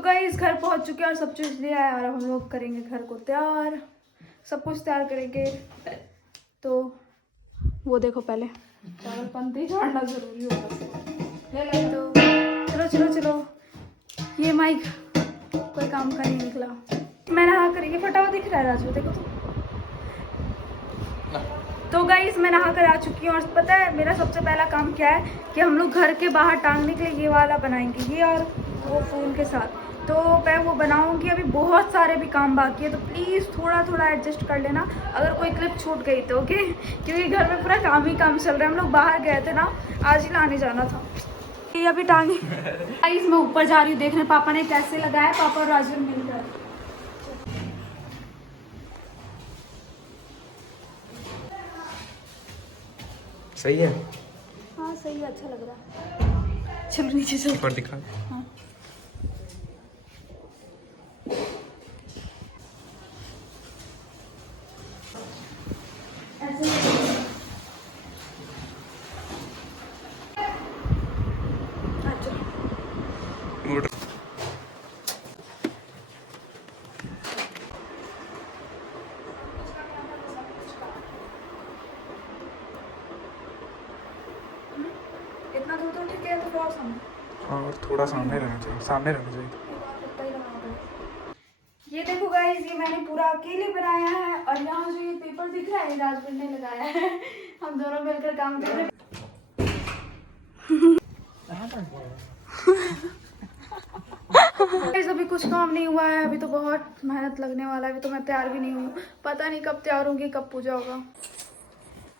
Guys घर पहुंच चुके हैं और सब चीज़ ले आए और अब हम लोग करेंगे घर को तैयार, सब कुछ तैयार करेंगे। तो वो देखो पहले चावल पंती झाड़ना जरूरी होगा। ले तो चलो चलो चलो, ये माइक कोई काम का नहीं निकला। मैं नहा कर, ये फटा हुआ दिख रहा है राजू, देखो तो गाइस मैं नहा कर आ चुकी हूँ और पता है मेरा सबसे पहला काम क्या है कि हम लोग घर के बाहर टांगने के लिए ये वाला बनाएंगे, ये और वो फूल के साथ। तो मैं वो बनाऊंगी, अभी बहुत सारे भी काम बाकी है, तो प्लीज़ थोड़ा थोड़ा एडजस्ट कर लेना अगर कोई क्लिप छूट गई तो, ओके? क्योंकि घर में पूरा काम ही काम चल रहा है, हम लोग बाहर गए थे ना, आज ही लाने जाना था। ये अभी टांगे गाइस, मैं ऊपर जा रही हूँ देखने पापा ने कैसे लगाया, पापा और राजू मिलकर। सही है। हाँ सही है, अच्छा लग रहा है। चलो नीचे चलो, ऊपर दिखा। हाँ। इतना दूर तो ठीक है, तो बहुत सामने और थोड़ा सामने रहना चाहिए, सामने रहना चाहिए। ये देखो गाइस, ये मैंने पूरा अकेले बनाया है और यहाँ जो ये पेपर दिख रहा है राजवीर ने लगाया है। हम दोनों मिलकर काम कर रहे हैं। अभी कुछ काम नहीं हुआ है, अभी तो बहुत मेहनत लगने वाला है, अभी तो मैं तैयार भी नहीं हुई, पता नहीं कब तैयार होंगी, कब पूजा होगा।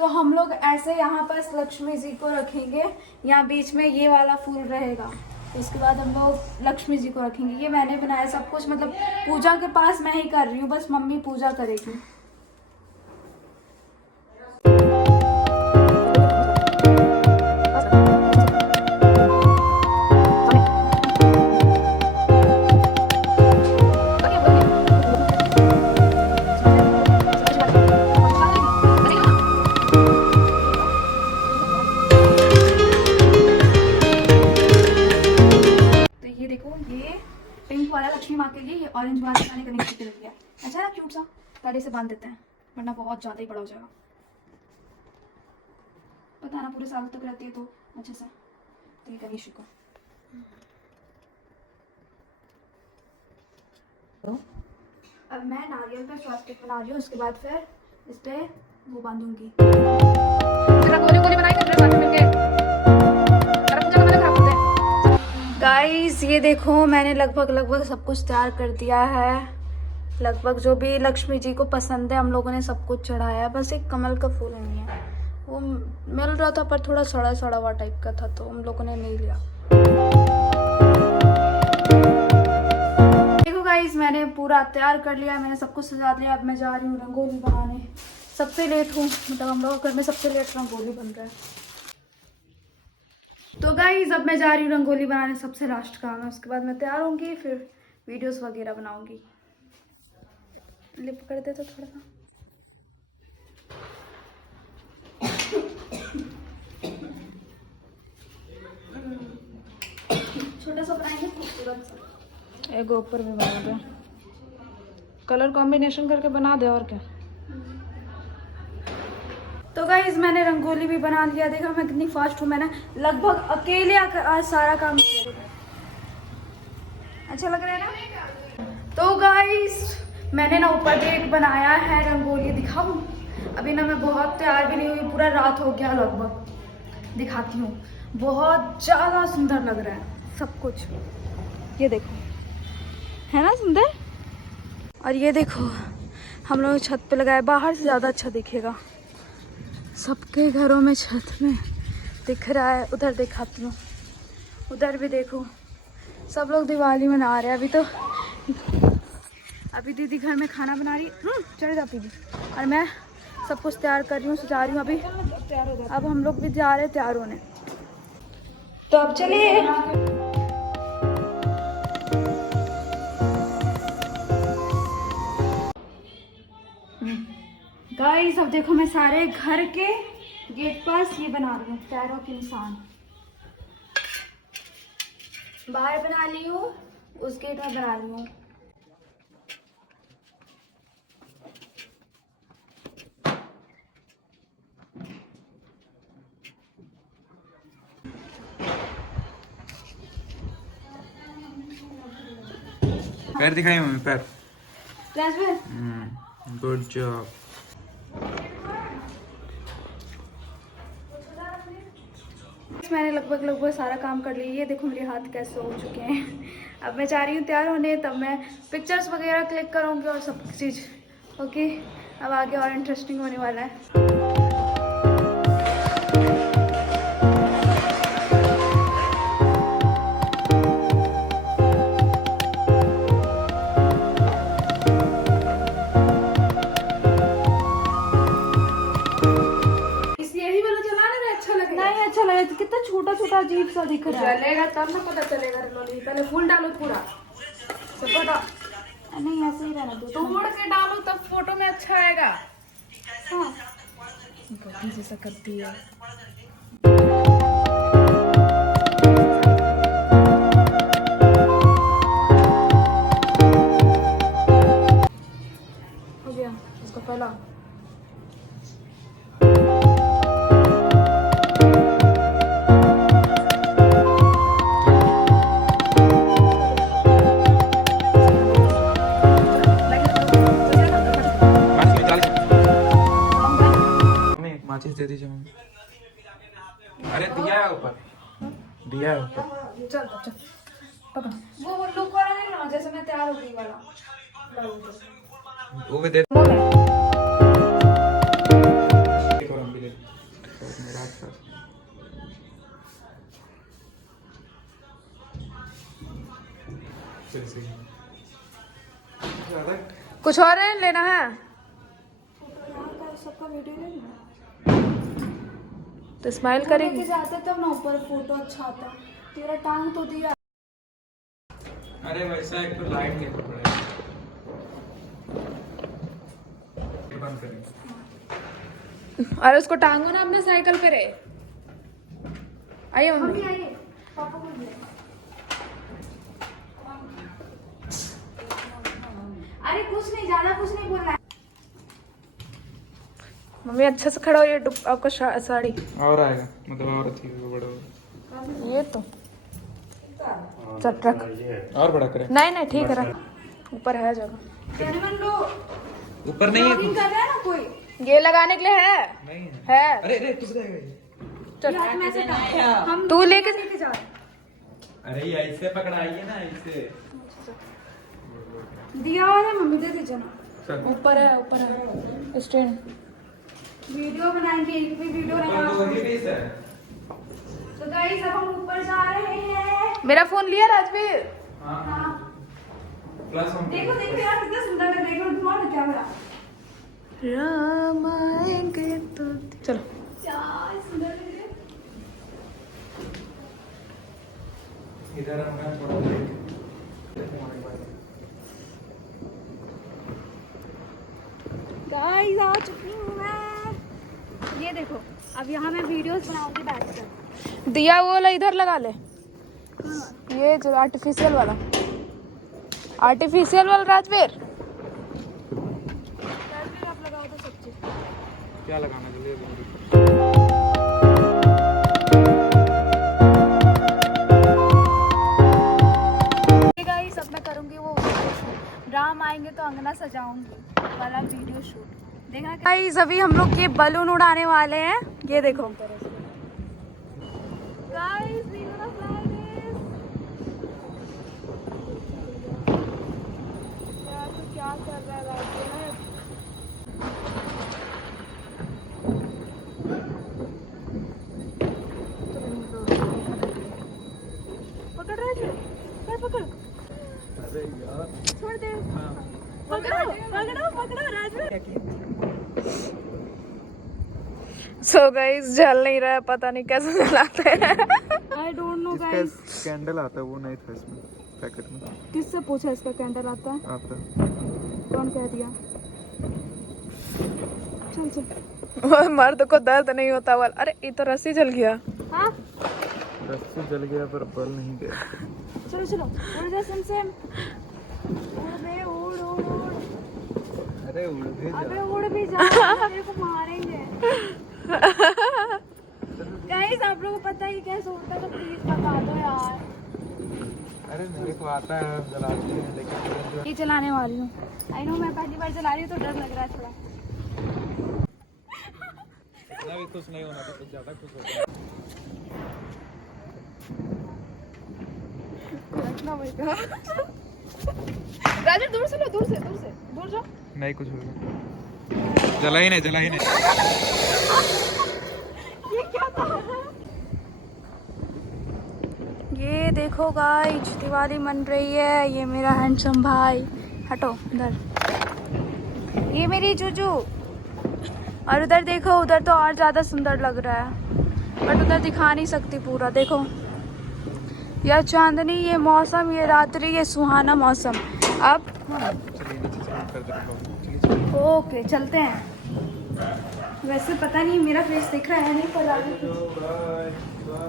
तो हम लोग ऐसे यहाँ पर लक्ष्मी जी को रखेंगे, यहाँ बीच में ये वाला फूल रहेगा, उसके बाद हम लोग लक्ष्मी जी को रखेंगे। ये मैंने बनाया सब कुछ, मतलब पूजा के पास मैं ही कर रही हूँ, बस मम्मी पूजा करेगी। पिंक वाला लक्ष्मी माँ के लिए, ये ऑरेंज वाला मैंने कनेक्ट करके रख दिया। अच्छा ना, क्यूट सा, ताले से बांध देते हैं वरना बहुत ज़्यादा ही बड़ा हो जाएगा। पता ना पूरे साल तक रहती है तो अच्छे से, तो ये करिए शुक्र। अब मैं नारियल पे स्वस्तिक बना रही हूँ, उसके बाद फिर इस पे वो बांधूंगी। गाइस ये देखो, मैंने लगभग सब कुछ तैयार कर दिया है। लगभग जो भी लक्ष्मी जी को पसंद है हम लोगों ने सब कुछ चढ़ाया है, बस एक कमल का फूल नहीं है, वो मिल रहा था पर थोड़ा सड़ा सड़ा हुआ टाइप का था, तो हम लोगों ने नहीं लिया। देखो गाइस, मैंने पूरा तैयार कर लिया, मैंने सब कुछ सजा दिया। अब मैं जा रही हूँ रंगोली बनाने, सबसे लेट हूँ, मतलब हम लोग घर में सबसे लेट रंगोली बन रहा है। तो गाइस अब मैं जा रही हूँ रंगोली बनाने, सबसे लास्ट काम है, उसके बाद मैं तैयार होंगी, फिर वीडियोस वगैरह बनाऊंगी। लिप कर दे तो थोड़ा सा, छोटा सा बनाएंगे खूबसूरत सा। एक ऊपर भी बना दे, कलर कॉम्बिनेशन करके बना दे, और क्या। तो गाइस मैंने रंगोली भी बना लिया, देखा मैं कितनी फास्ट हूँ, मैंने लगभग अकेले आज सारा काम किया। अच्छा लग रहा है ना? तो गाइस मैंने ना ऊपर गेट बनाया है, रंगोली दिखाऊं? अभी ना मैं बहुत तैयार भी नहीं हुई, पूरा रात हो गया लगभग, दिखाती हूँ। बहुत ज़्यादा सुंदर लग रहा है सब कुछ, ये देखो, है ना सुंदर? और ये देखो हम लोग छत पे लगाए, बाहर से ज़्यादा अच्छा दिखेगा, सबके घरों में छत में दिख रहा है। उधर दिखाती हूँ, उधर भी देखो, सब लोग दिवाली मना रहे हैं। अभी दीदी घर में खाना बना रही, चढ़ जाती थी, और मैं सब कुछ तैयार कर रही हूँ, सजा रही हूँ। अभी अब हम लोग भी जा रहे हैं तैयार होने, तो अब चलिए। गाइस अब देखो, मैं सारे घर के गेट पास ये बना रही हूँ, पैरों के निशान बाहर बना ली हूँ, उस गेट में बना रही हूँ। पैर दिखाई मम्मी, पैर। Rajveer good job. मैंने लगभग सारा काम कर लिया। ये देखो मेरे हाथ कैसे हो चुके हैं। अब मैं जा रही हूँ तैयार होने, तब मैं पिक्चर्स वगैरह क्लिक करूँगी और सब चीज़। ओके, अब आगे और इंटरेस्टिंग होने वाला है। अच्छा लगा, कितना छोटा छोटा अजीब सा दिख रहा है। चलेगा तब ना पता चलेगा। लोली पहले फूल डालो पूरा सपोटा। नहीं ऐसे ही रहना दो, तोड़ के डालो तब फोटो में अच्छा आएगा। हाँ गलती जैसा करती है। हो गया इसको फैला। माचिस दे दीजिए मम्मी। अरे दिया है ऊपर, दिया है ऊपर। चल चल पकड़। वो लुक वाला नहीं ना, जैसे मैं तैयार हो गई वाला। वो भी दे। कुछ और लेना है? सबका वीडियो लेना तो स्माइल करेगी। जाते तब ना ऊपर फोटो अच्छा आता। तेरा टांग तो दिया। अरे वैसा एक तो लाइट नहीं पड़ेगा। बंद करेंगे। अरे उसको टांगो ना अपने साइकिल पे रे। आइए मम्मी आइए। पापा को ले। अरे कुछ नहीं, ज्यादा कुछ नहीं बोलना है। मम्मी अच्छे से खड़ा हो। ये आपका साड़ी और आएगा, मतलब और अच्छी बड़ा। ये तो चल रख। और बड़ा करे। नहीं नहीं ठीक है, रख। ऊपर है जगह। ऊपर नहीं है कर रहा है ना कोई। ये लगाने के लिए है। नहीं है। अरे अरे टूट जाएगा ये। चल हम तू लेके जा। अरे ऐसे पकड़ाइए ना, ऐसे दिया और है मम्मी, दे दीजिए ना। ऊपर है, ऊपर है स्टैंड। वीडियो बनाएंगे, एक भी वीडियो नहीं। तो गाइस अब हम ऊपर जा रहे हैं। मेरा फोन लिया राजवीर? हाँ। देखो देखो यार कितना सुंदर लग रहा है। घुमाओ ना कैमरा। राम आएंगे तो चलो। क्या सुंदर लग रहा है। इधर हमें थोड़ा गाइस आ चुकी हूँ मैं। ये देखो अब यहाँ मैं वीडियोस बनाऊंगी बैठकर। दिया वो वाला इधर लगा ले। ये जो आर्टिफिशियल वाला राजवीर आप लगा दो सब चीज। क्या लगाना जल्दी। गाइस अब मैं करूंगी वो वीडियो शूट। राम आएंगे तो अंगना सजाऊंगी वाला वीडियो शूट। देखना गाइस अभी हम लोग ये बलून उड़ाने वाले हैं। ये देखो गाइस क्या कर रहा है राजवीर। पकड़ रहे थे, पकड़। अरे यार छोड़ दे। पकड़ो राजवीर। सो गाइस जल नहीं रहा है, पता नहीं कैसे जलाते हैं। I don't know guys. Candle आता है वो नहीं था इसमें पैकेट में। किससे पूछा इसका कैंडल आता है? आता कौन कह दिया? चल चल। मर्द को दर्द नहीं होता वाला। अरे ये तो रस्सी जल गया। हाँ रस्सी जल गया पर बल नहीं गया। चलो चलो उड़ जा सिम। उड़ बे उड़ उड़ उड़। अरे उड़ भी जा। अबे उड़ भी जा, मेरे को मारेंगे। गाइस आप लोगों को पता है कि कैसे उड़ता है तो प्लीज बता दो यार। अरे मेरे को आता है, हम चलाते हैं लेकिन ये चलाने वाली हूँ। आई नो मैं पहली बार चला रही हूँ तो डर लग रहा है थोड़ा। इतना भी खुश नहीं होना था, कुछ ज्यादा खुश हो गया। राजा दूर से लो, दूर से दूर जाओ। नहीं कुछ होगा, जला ही नहीं। ये क्या था? ये देखो गाइस दिवाली मन रही है। ये मेरा हैंडसम भाई, हटो उधर। ये मेरी चूचू। और उधर देखो, उधर तो और ज्यादा सुंदर लग रहा है बट उधर दिखा नहीं सकती पूरा। देखो यह चांदनी, ये मौसम, ये रात्रि, ये सुहाना मौसम। अब ओके चलते हैं। वैसे पता नहीं मेरा फेस दिख रहा है नहीं, पर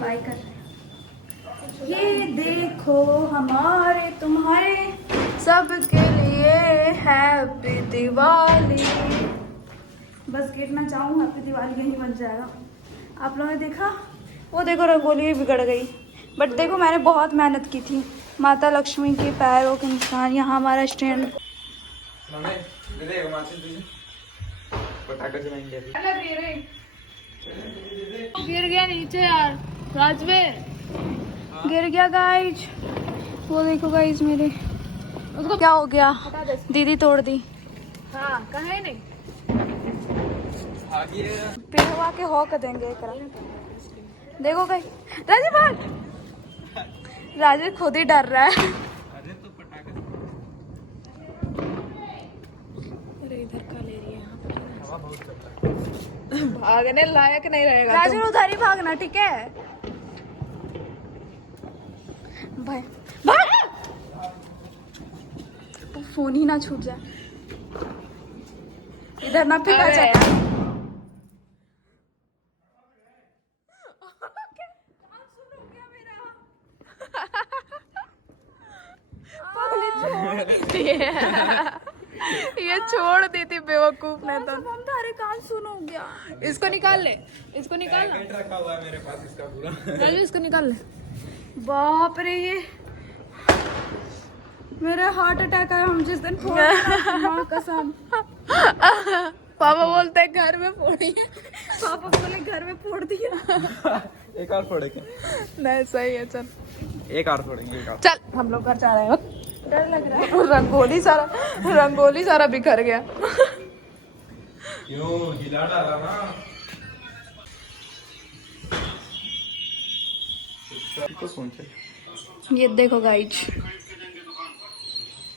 बाय कर। ये देखो हमारे तुम्हारे सबके लिए हैप्पी दिवाली। बस गेट ना जाऊँ, हैप्पी दिवाली यहीं बन जाएगा। आप लोगों ने देखा वो देखो रंगोली बिगड़ गई, बट देखो मैंने बहुत मेहनत की थी। माता लक्ष्मी के पैरों के निशान। यहाँ हमारा स्टैंड। गिर गया नीचे यार, राजवे गिर गया गाइज। वो देखो गाइज मेरे, उसको क्या हो गया? दीदी तोड़ दी। हाँ कहे नहीं पिघवा के हो कर देंगे। देखो गाइज राजू भाग। राजू खुद ही डर रहा है। इधर का ले रही है, भागने लायक नहीं रहेगा। राजू उधर ही भागना, ठीक है भाई। तो फोन ही ना छूट जाए, इधर ना फेंका जाए। ये छोड़ दी थी बेवकूफ ने तो। तारे कान सुन हो गया। इसको निकाल ले, इसको निकाल ले। रखा हुआ है मेरे पास इसका पूरा। राजू इसको निकाल ले। बाप रे, ये मेरा हार्ट अटैक आया हम जिस दिन फोड़ मां कसम। पापा बोलते हैं घर में फोड़िए। पापा बोले घर में फोड़ दिया। एक और फोड़ेंगे। नहीं सही है, चल एक और फोड़ेंगे, एक और। चल हम लोग घर जा रहे हैं। डर लग रहा है। रंगोली सारा बिखर गया। क्यों हिला डाला ना? तो सोचे ये देखो गाइज,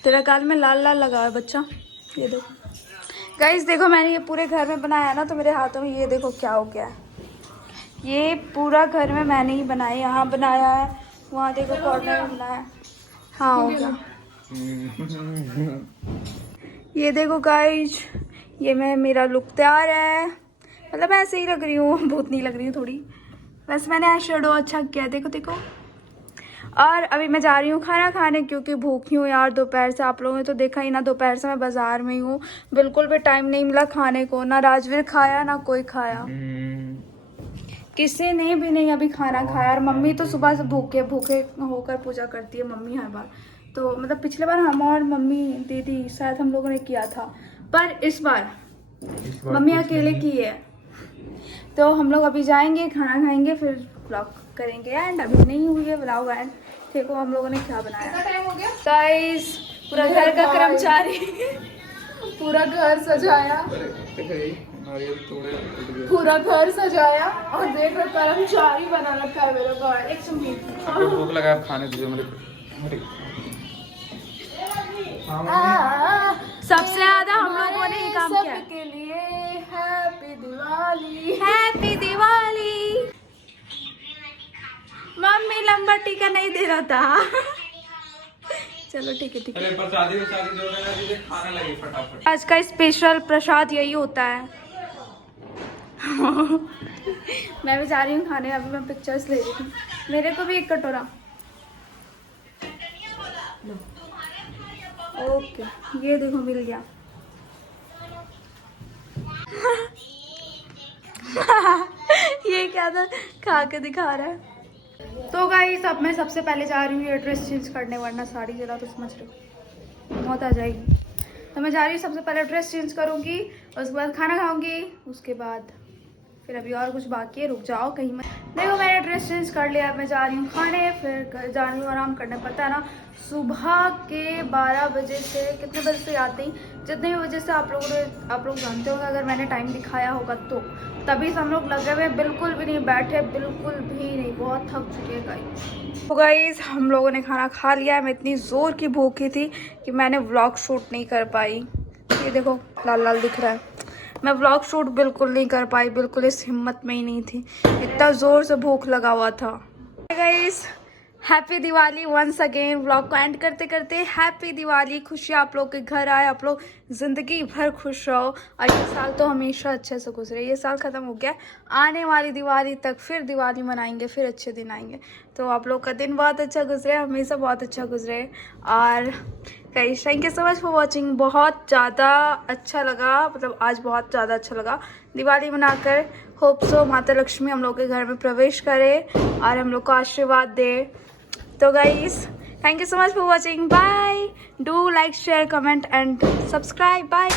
तेरा गाल में लाल लाल लगा है बच्चा। ये देखो गाइज, देखो मैंने ये पूरे घर में बनाया ना, तो मेरे हाथों में ये देखो क्या हो गया है। ये पूरा घर में मैंने ही बनाया। यहाँ बनाया है, वहाँ देखो कॉर्नर में बनाया। हाँ हो गया। ये देखो गाइज, ये मेरा लुक तैयार है। मतलब ऐसे ही लग रही हूँ, बहुत नहीं लग रही हूँ थोड़ी। वैसे मैंने आई शेडो अच्छा किया, देखो देखो। और अभी मैं जा रही हूँ खाना खाने, क्योंकि भूखी हूँ यार दोपहर से। आप लोगों ने तो देखा ही ना, दोपहर से मैं बाजार में ही हूँ। बिल्कुल भी टाइम नहीं मिला खाने को। ना राजवीर खाया ना कोई खाया, किसी ने भी नहीं अभी खाना खाया। और मम्मी तो सुबह से भूखे होकर पूजा करती है मम्मी हर बार। तो मतलब पिछले बार हम और मम्मी दीदी शायद हम लोगों ने किया था, पर इस बार मम्मी अकेले की है। तो हम लोग अभी जाएंगे, खाना खाएंगे, फिर व्लॉग करेंगे एंड। अभी नहीं हुई है व्लॉग एंड। देखो हम लोगों ने क्या बनाया। टाइम हो गया गाइस पूरा घर का कर्मचारी पूरा घर सजाया, पूरा घर सजाया और देख रहे कर्मचारी बना रखा है मेरे को। एक संगीत भूख लगा, खाने दीजिए मेरे। सबसे ज्यादा हम लोगों ने ही काम किया। सबके लिए happy Diwali. Happy Diwali. Mummy लंबा टीका नहीं दे रहा था। चलो ठीक है ठीक है। प्रसादी जो है दीदी, खाने लगी फटाफट। आज का स्पेशल प्रसाद यही होता है। मैं भी जा रही हूँ खाने। अभी मैं पिक्चर्स ले रही हूँ। मेरे को भी एक कटोरा। ओके, ये देखो मिल गया। ये क्या था, खा के दिखा रहा है। तो गाइस अब मैं सबसे पहले जा रही हूँ ये ड्रेस चेंज करने, वरना साड़ी जला तो समझ रही हूँ मौत आ जाएगी। तो मैं जा रही हूँ, सबसे पहले ड्रेस चेंज करूँगी, उसके बाद खाना खाऊंगी, उसके बाद फिर अभी और कुछ बाकी है, रुक जाओ कहीं मैं। देखो मैंने ड्रेस चेंज कर लिया, अब मैं जा रही हूँ खाने, फिर घर जा रही हूँ आराम करने। पता है ना सुबह के 12 बजे से कितने बजे से आते ही, जितने बजे से आप लोग जानते होंगे, अगर मैंने टाइम दिखाया होगा तो तभी से हम लोग लगे हुए, बिल्कुल भी नहीं बैठे, बिल्कुल भी नहीं, बहुत थक चुके हैं गाइस। तो गाइस हम लोगों ने खाना खा लिया है। मैं इतनी ज़ोर की भूखी थी कि मैंने व्लॉग शूट नहीं कर पाई। ये देखो लाल लाल दिख रहा है, मैं व्लॉग शूट बिल्कुल नहीं कर पाई, बिल्कुल इस हिम्मत में ही नहीं थी, इतना ज़ोर से भूख लगा हुआ था। Guys happy Diwali once again. Vlog को एंड करते करते हैप्पी दिवाली, खुशियाँ आप लोग के घर आए, आप लोग ज़िंदगी भर खुश रहो, और ये साल तो हमेशा अच्छे से गुजरे। ये साल ख़त्म हो गया, आने वाली दिवाली तक फिर दिवाली मनाएंगे, फिर अच्छे दिन आएंगे। तो आप लोग का दिन बहुत अच्छा गुजरे, हमेशा बहुत अच्छा गुजरे। और guys thank you so much for watching. बहुत ज़्यादा अच्छा लगा, मतलब आज बहुत ज़्यादा अच्छा लगा दिवाली मनाकर। होप सो माता लक्ष्मी हम लोग के घर में प्रवेश करे और हम लोग को आशीर्वाद दे। तो guys thank you so much for watching, bye. Do like share comment and subscribe, bye.